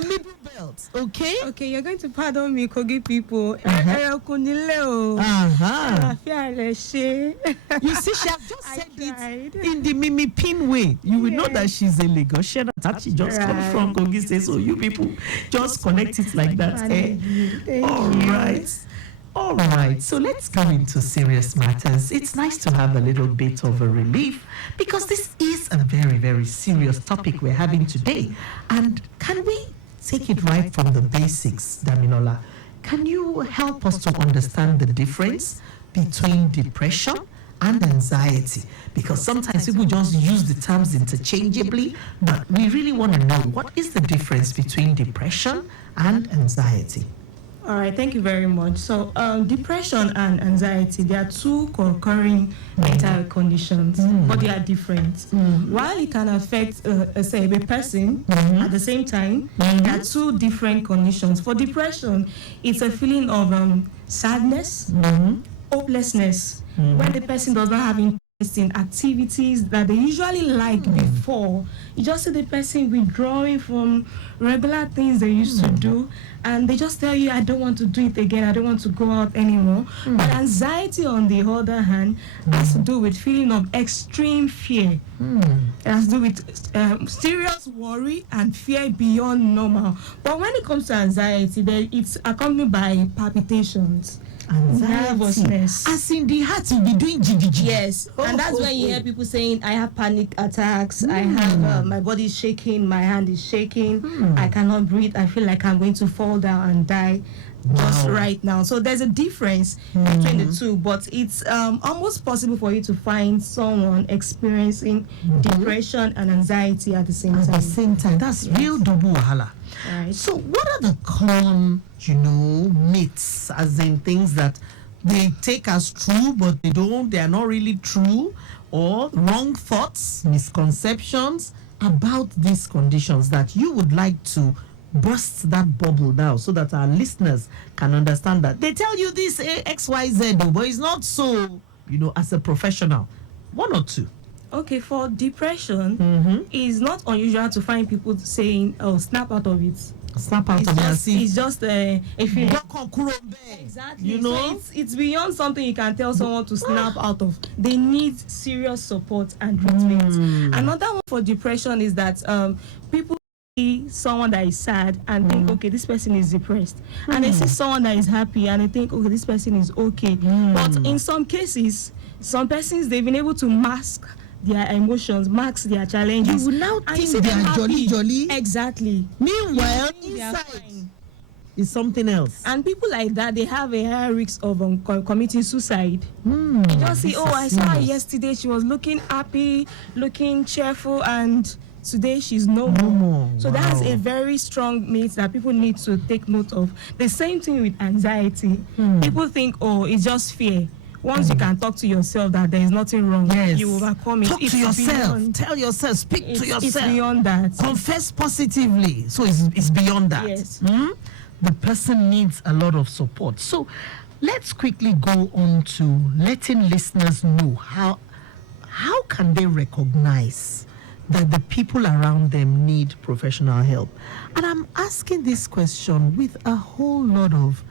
your middle belt, okay? Okay, you're going to pardon me, Kogi people. You see, she has just said it in the Mimi Pin way. You will know that she's a Lagosian. That she just comes from Kogi State. So you people just connect it like that. All right. So let's go into serious matters. It's nice to have a little bit of a relief because this is a very, very serious topic we're having today. And can we take it right from the basics, Damilola? Can you help us to understand the difference between depression and anxiety? Because sometimes people just use the terms interchangeably, but we really want to know what is the difference between depression and anxiety. All right, thank you very much. So, depression and anxiety, they are two concurring mental conditions, but they are different. While it can affect, say, a person at the same time, there are two different conditions. For depression, it's a feeling of sadness, hopelessness, when the person does not have interest in activities that they usually like before. You just see the person withdrawing from regular things they used to do, and they just tell you, I don't want to do it again, I don't want to go out anymore. But anxiety, on the other hand, has to do with feeling of extreme fear. It has to do with serious worry and fear beyond normal. But when it comes to anxiety, it's accompanied by palpitations, nervousness. As in the heart will be doing jiggy. Yes, and that's when you hear people saying, I have panic attacks, I have my body is shaking, my hand is shaking, I cannot breathe, I feel like I'm going to fall down and die just right now. So there's a difference between the two, but it's almost possible for you to find someone experiencing depression and anxiety at the same time. At the same time, that's real double wahala. Right. So what are the common, myths, as in things that they take as true, but they are not really true, or wrong thoughts, misconceptions about these conditions that you would like to burst that bubble now so that our listeners can understand that they tell you this XYZ, but it's not so, as a professional. One or two. Okay, for depression, it's not unusual to find people saying, "Oh, snap out of it." Snap out of it. It's just if you exactly, So it's beyond something you can tell someone to snap out of. They need serious support and treatment. Another one for depression is that people see someone that is sad and think, okay, this person is depressed, and they see someone that is happy and they think, okay, this person is okay. But in some cases, some persons, they've been able to mask their emotions, mask their challenges. You will now think they are jolly. Exactly. Meanwhile, inside is something else. And people like that, they have a higher risk of committing suicide. You just see, I saw her yesterday, she was looking happy, looking cheerful, and today she's no more. So that's a very strong myth that people need to take note of. The same thing with anxiety. People think, it's just fear. Once you can talk to yourself that there is nothing wrong, you overcome it. Talk to yourself. Tell yourself. Speak to yourself. It's beyond that. Confess positively. So it's beyond that. Yes. The person needs a lot of support. So let's quickly go on to letting listeners know how can they recognize that the people around them need professional help. And I'm asking this question with a whole lot of,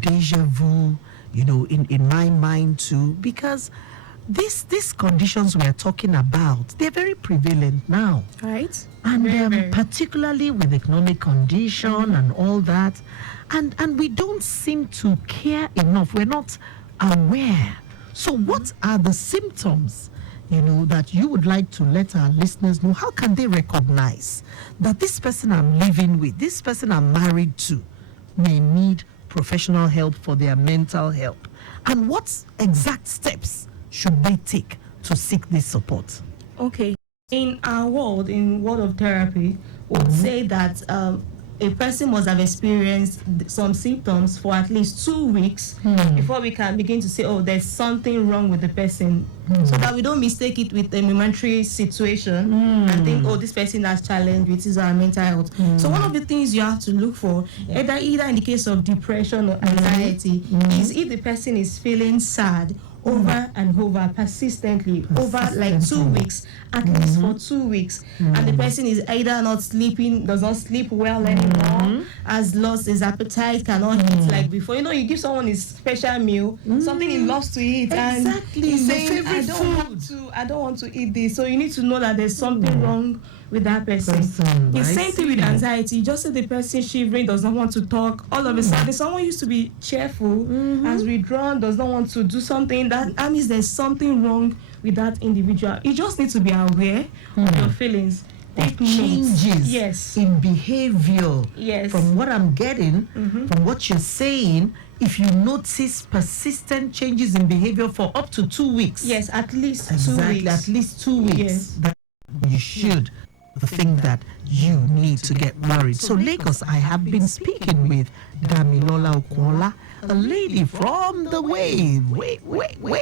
deja vu, in my mind too, because these conditions we are talking about, they're very prevalent now. Right. And particularly with economic condition and all that. And we don't seem to care enough. We're not aware. So what are the symptoms, that you would like to let our listeners know? How can they recognize that this person I'm living with, this person I'm married to, may need professional help for their mental health? And what exact steps should they take to seek this support? Okay. In our world, in world of therapy, we would say that a person must have experienced some symptoms for at least 2 weeks before we can begin to say, there's something wrong with the person. So that we don't mistake it with a momentary situation and think, this person has challenge with his mental health. So one of the things you have to look for, either in the case of depression or anxiety, is if the person is feeling sad over and over, persistently, over like 2 weeks, at least for 2 weeks, and the person is either not sleeping, does not sleep well anymore, has lost his appetite, cannot eat like before. You know, you give someone his special meal, something he loves to eat, and he's saying, I don't want to eat this. So you need to know that there's something wrong with that person. The same thing with anxiety. You just see the person shivering, does not want to talk. All of a sudden, someone used to be cheerful, has withdrawn, does not want to do something. That means there's something wrong with that individual. You just need to be aware of your feelings. Take Changes in behavior. From what I'm getting, from what you're saying, if you notice persistent changes in behavior for up to 2 weeks. Yes, at least 2 weeks. At least 2 weeks. Yes. That you should think that you need to get worried. So Lagos, I have been speaking with Damilola Okunola, a lady from the way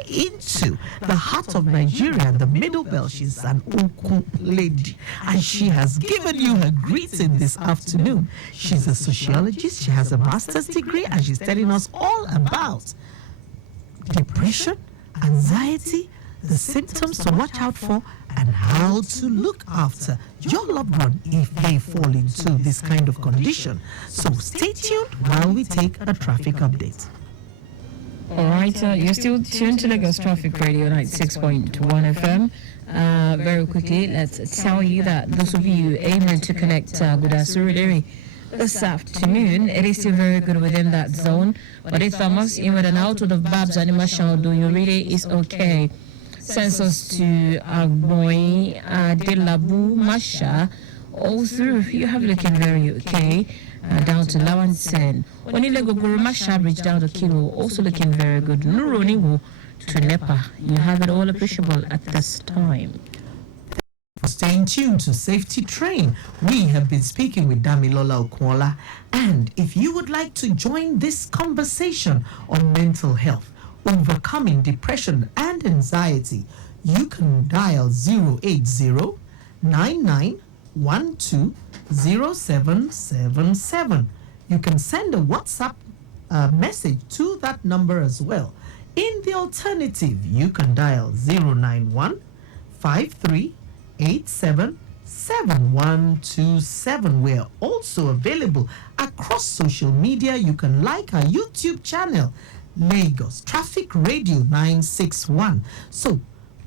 into the heart of Nigeria, the Middle Belt. She's an Oku lady, and she has given you her greeting this afternoon. She's a sociologist, she has a master's degree, and she's telling us all about depression, anxiety, the symptoms to watch out for, and how to look after your loved one if they fall into this kind of condition. So stay tuned while we take a traffic update. All right, you're still tuned to Lagos Traffic Radio 96.1 FM. Very quickly, let's tell you that those of you aiming to connect Gudasuri this afternoon, it is still very good within that zone. But if I must in with an out of Babs animation, do you really is okay? Sends us to Agboy, Delabu, Masha, all through. You have looking very okay. Down to Lawansen. Onilego Guru Masha Bridge down to Kilo, also looking very good. Nuroniwo to Nepa. You have it all appreciable at this time. For staying tuned to Safety Train, we have been speaking with Damilola Okunola. And if you would like to join this conversation on mental health, overcoming depression and anxiety, you can dial 080-9912-0777. You can send a WhatsApp message to that number as well. In the alternative, you can dial 091-5387-7127. We're also available across social media. You can like our YouTube channel, Lagos Traffic Radio 961. So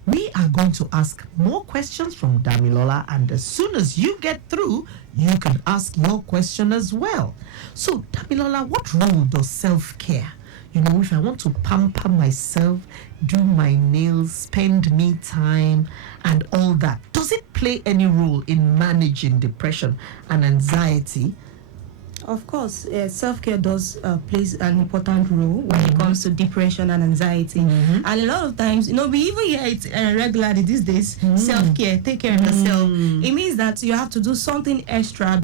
we are going to ask more questions from Damilola, and as soon as you get through, you can ask your question as well. So Damilola, what role does self-care? You know, if I want to pamper myself, do my nails, spend me time, and all that, does it play any role in managing depression and anxiety? Of course, self-care does plays an important role when it comes to depression and anxiety. And a lot of times, you know, we even hear it regularly these days, self-care, take care of yourself. It means that you have to do something extra.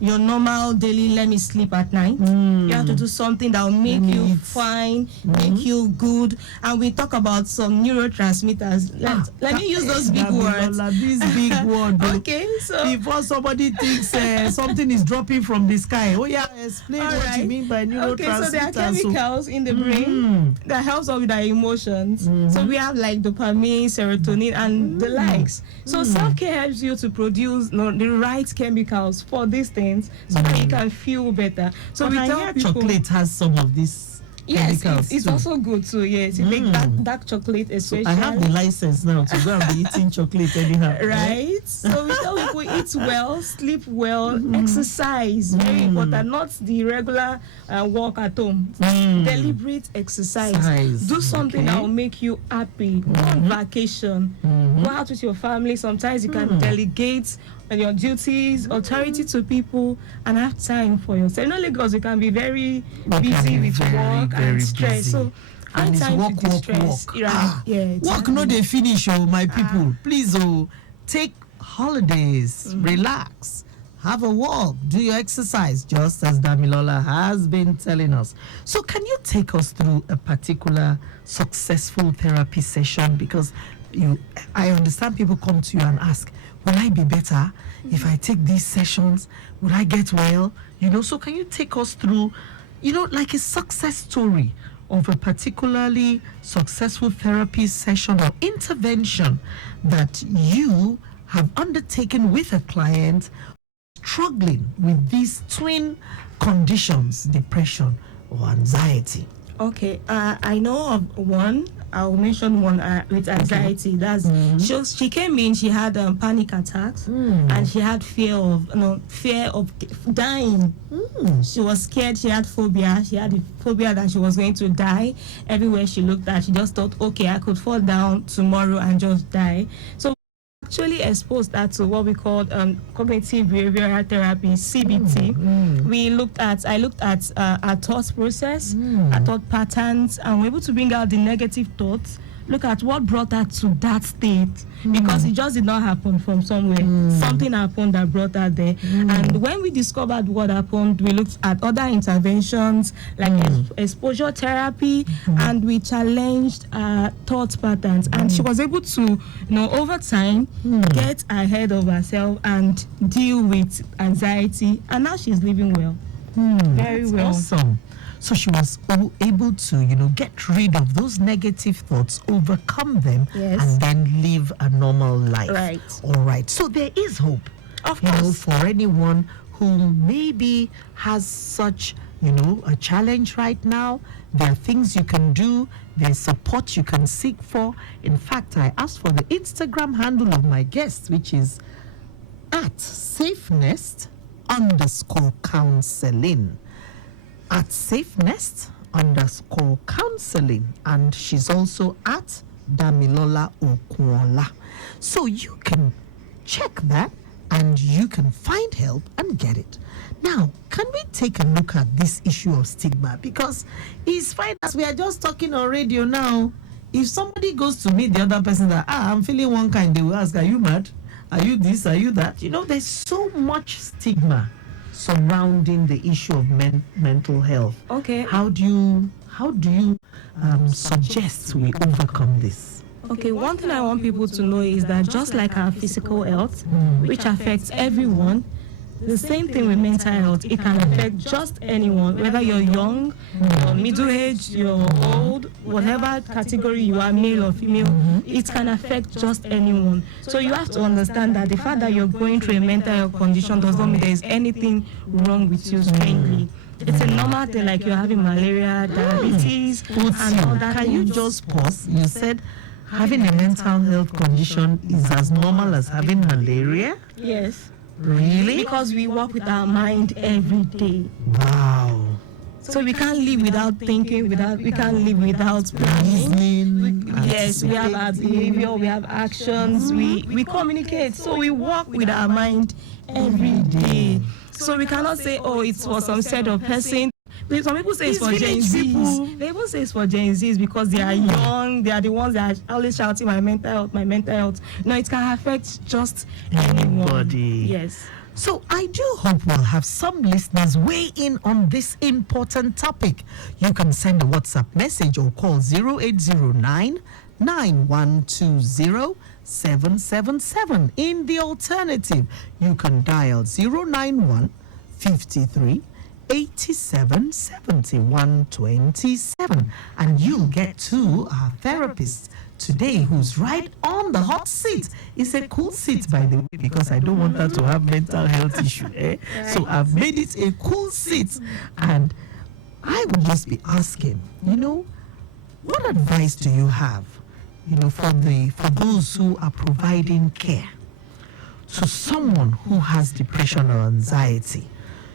Your normal daily, let me sleep at night. You have to do something that will make you fine, make you good. And we talk about some neurotransmitters. Let me use those big words. This big word. Okay, so before somebody thinks something is dropping from the sky, explain what you mean by neurotransmitters. Okay, so there are chemicals in the brain that helps us with our emotions. So we have like dopamine, serotonin, and the likes. So self-care helps you to produce the right chemicals for these things so that you can feel better. So but we tell people chocolate has some of these chemicals. It's also good too. Yes, you make that dark chocolate especially. So I have the license now to go and be eating chocolate anyhow. Right. So we tell people eat well, sleep well, exercise, very important. Not the regular walk at home. Deliberate exercise. Do something that will make you happy. Go on vacation. Go out with your family. Sometimes you can delegate your duties, authority to people, and have time for yourself. You know, Lagos, you can be very busy with work and stress. So and time work. Work no dey finish, my people. Please, take holidays, relax, have a walk, do your exercise, just as Damilola has been telling us. So can you take us through a particular successful therapy session? Because I understand people come to you and ask, will I be better if I take these sessions? Will I get well? You know, so can you take us through, like a success story of a particularly successful therapy session or intervention that you have undertaken with a client struggling with these twin conditions, depression or anxiety? Okay, I know of one. I'll mention one with anxiety. That's she came in. She had panic attacks, and she had fear of dying. She was scared. She had phobia. She had the phobia that she was going to die. Everywhere she looked at, she just thought, okay, I could fall down tomorrow and just die. So actually exposed that to what we call cognitive behavioral therapy, CBT. I looked at our thought process, our thought patterns, and we're able to bring out the negative thoughts, look at what brought her to that state, because it just did not happen from somewhere. Something happened that brought her there. And when we discovered what happened, we looked at other interventions like exposure therapy, and we challenged thought patterns. And she was able to, over time, get ahead of herself and deal with anxiety. And now she's living well. Very well. Awesome. So she was able to, get rid of those negative thoughts, overcome them, and then live a normal life. Right. All right. So there is hope. Of course. For anyone who maybe has such, a challenge right now. There are things you can do. There's support you can seek for. In fact, I asked for the Instagram handle of my guest, which is @safenest_counseling. @safenest_counseling, and she's also at Damilola Okunola. So you can check that and you can find help and get it. Now, can we take a look at this issue of stigma? Because it's fine as we are just talking on radio now. If somebody goes to meet the other person that, I'm feeling one kind, they will ask, are you mad? Are you this? Are you that? There's so much stigma surrounding the issue of mental health. Okay. How do you suggest we overcome this? Okay, one thing I want people to know is that just like our physical health, which affects everyone, the same thing with mental health. It can affect just anyone, whether you're young, you're middle-aged, you're old, whatever category you are, male or female, it can affect just anyone. So you have to understand that the fact that you're going through a mental health condition does not mean there is anything wrong with you strangely. It's a normal thing, like you're having malaria, diabetes, and all that. Can you just pause? You said having a mental health condition is as normal as having malaria? Yes. Really? Because we work with our mind every day. Wow. So we can't live without thinking, we can't live without planning. Yes, we have our behavior, we have actions, we communicate. So we work with our mind every day. So we cannot say, it's for some set of person. Some people say it's for Gen Zs. They even say it's for Gen Zs because they are young. They are the ones that are always shouting, my mental health, my mental health. No, it can affect just anyone. Anybody. Yes. So I do hope we'll have some listeners weigh in on this important topic. You can send a WhatsApp message or call 0809 9120 777. In the alternative, you can dial 091 53 87 71 27, and you'll get to our therapist today who's right on the hot seat. It's a cool seat, by the way, because I don't want her to have mental health issue. So I've made it a cool seat, and I would just be asking, what advice do you have, for those who are providing care to someone who has depression or anxiety?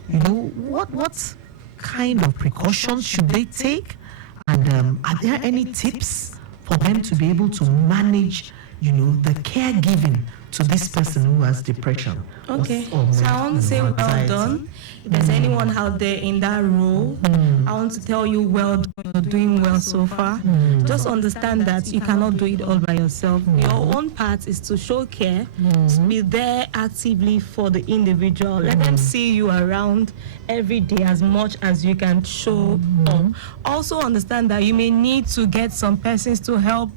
What kind of precautions should they take? And are there any tips for them to be able to manage, the caregiving to this person who has depression? Okay, so I want to say well done. If there's anyone out there in that role, I want to tell you well done. You're doing well so far. Just understand that you cannot do it all by yourself. Your own part is to show care, be there actively for the individual. Let them see you around every day as much as you can show up. Also understand that you may need to get some persons to help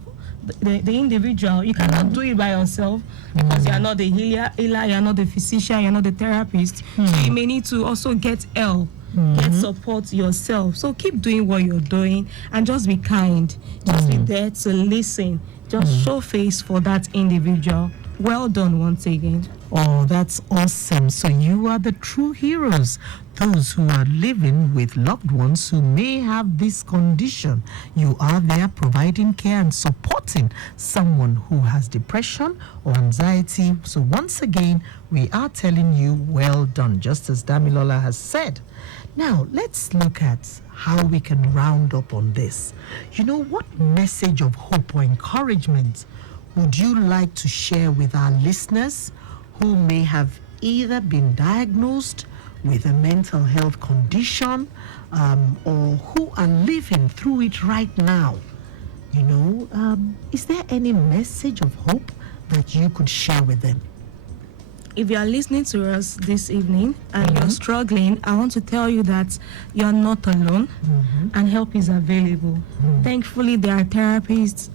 the individual. You cannot do it by yourself because you are not the healer, you are not the physician, you are not the therapist. So you may need to also get help get support yourself. So keep doing what you're doing and just be kind. Just be there to listen. Just show face for that individual. Well done once again. Oh, that's awesome. So you are the true heroes, those who are living with loved ones who may have this condition. You are there providing care and supporting someone who has depression or anxiety. So once again, we are telling you well done, just as Damilola has said. Now, let's look at how we can round up on this. You know, what message of hope or encouragement would you like to share with our listeners who may have either been diagnosed with a mental health condition or who are living through it right now? You know, is there any message of hope that you could share with them? If you are listening to us this evening and you're struggling, I want to tell you that you're not alone and help is available. Thankfully, there are therapists,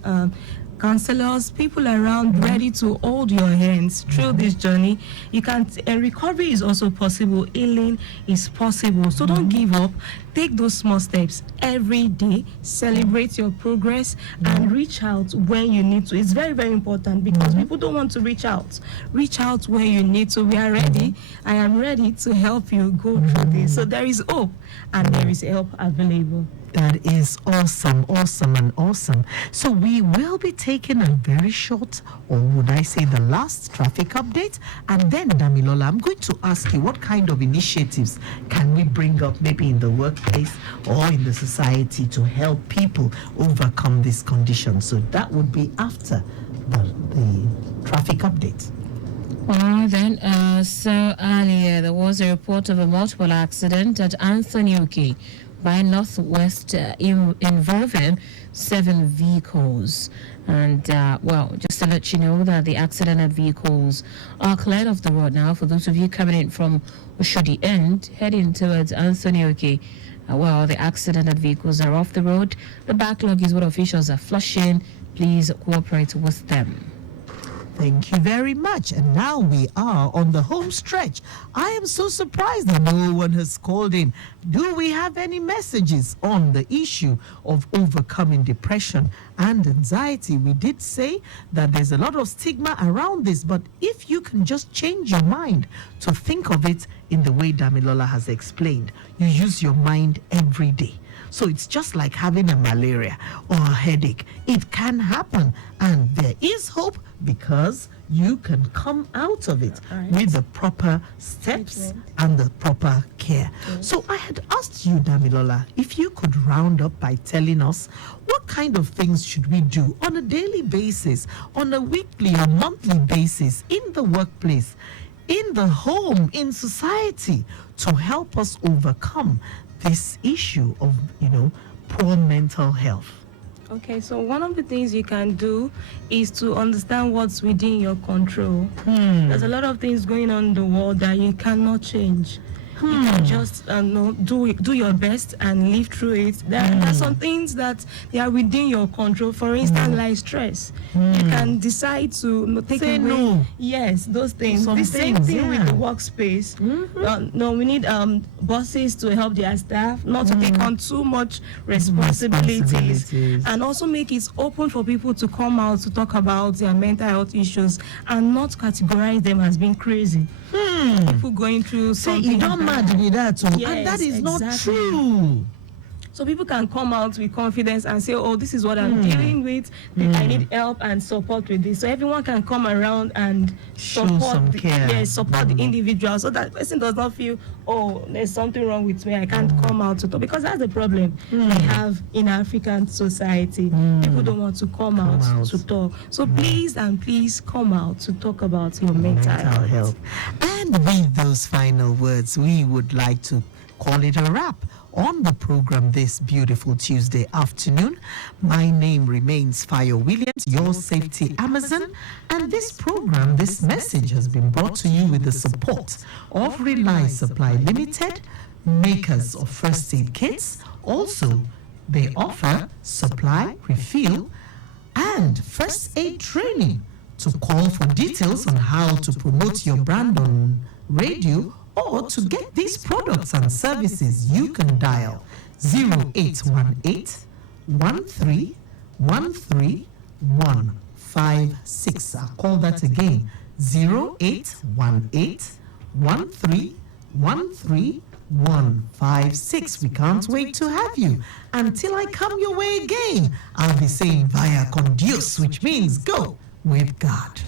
counselors, people around ready to hold your hands through this journey. You can, and recovery is also possible. Healing is possible. So don't give up. Take those small steps every day. Celebrate your progress and reach out when you need to. It's very, very important because people don't want to reach out. Reach out when you need to. We are ready. I am ready to help you go through this. So there is hope and there is help available. That is awesome, awesome, and awesome. So we will be taking a very short, or would I say the last traffic update. And then, Damilola, I'm going to ask you what kind of initiatives can we bring up maybe in the workplace or in the society to help people overcome this condition. So that would be after the traffic update. So earlier there was a report of a multiple accident at Anthony by Northwest involving 7 vehicles. And, just to let you know that the accidented vehicles are cleared off the road now. For those of you coming in from Oshodi End, heading towards Anthony the accidented vehicles are off the road. The backlog is what officials are flushing. Please cooperate with them. Thank you very much. And now we are on the home stretch. I am so surprised that no one has called in. Do we have any messages on the issue of overcoming depression and anxiety? We did say that there's a lot of stigma around this, but if you can just change your mind to think of it in the way Damilola has explained, you use your mind every day. So it's just like having a malaria or a headache. It can happen, and there is hope because you can come out of it with the proper steps and the proper care. So I had asked you, Damilola, if you could round up by telling us what kind of things should we do on a daily basis, on a weekly or monthly basis, in the workplace, in the home, in society, to help us overcome this issue of, poor mental health. Okay, so one of the things you can do is to understand what's within your control. There's a lot of things going on in the world that you cannot change. You can just do your best and live through it. There are some things that they are within your control. For instance, like stress. You can decide to take Say away. no. Yes, those things. Some The same things, thing with yeah. the workspace. We need bosses to help their staff not to take on too much responsibilities, and also make it open for people to come out to talk about their mental health issues and not categorize them as being crazy. People going through Say something. you don't mad with that, and Yes, that is not exactly. true. So people can come out with confidence and say, oh, this is what I'm dealing with. I need help and support with this. So everyone can come around and Show support some care. support the individual, so that person does not feel, oh, there's something wrong with me, I can't come out to talk. Because that's the problem we have in African society. People don't want to come out to talk. So please come out to talk about your mental health. And with those final words, we would like to call it a wrap on the program this beautiful Tuesday afternoon. My name remains Fayo Williams, your safety Amazon, and this program, this message has been brought to you with the support of Rely Supply Limited, makers of first aid kits. Also, they offer supply, refill, and first aid training. To call for details on how to promote your brand on radio Or to get these products and services, you can dial 0818 1313156. I'll call that again, 0818 1313156. We can't wait to have you. Until I come your way again, I'll be saying via con Dios, which means go with God.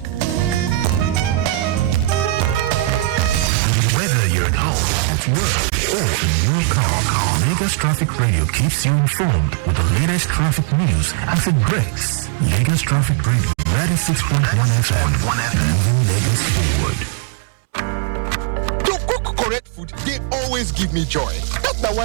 Whether you're at home, at work, or in your car, Lagos Traffic Radio keeps you informed with the latest traffic news as it breaks. Lagos Traffic Radio, 96.1 FM, moving Lagos forward. To cook correct food, they always give me joy. That's the why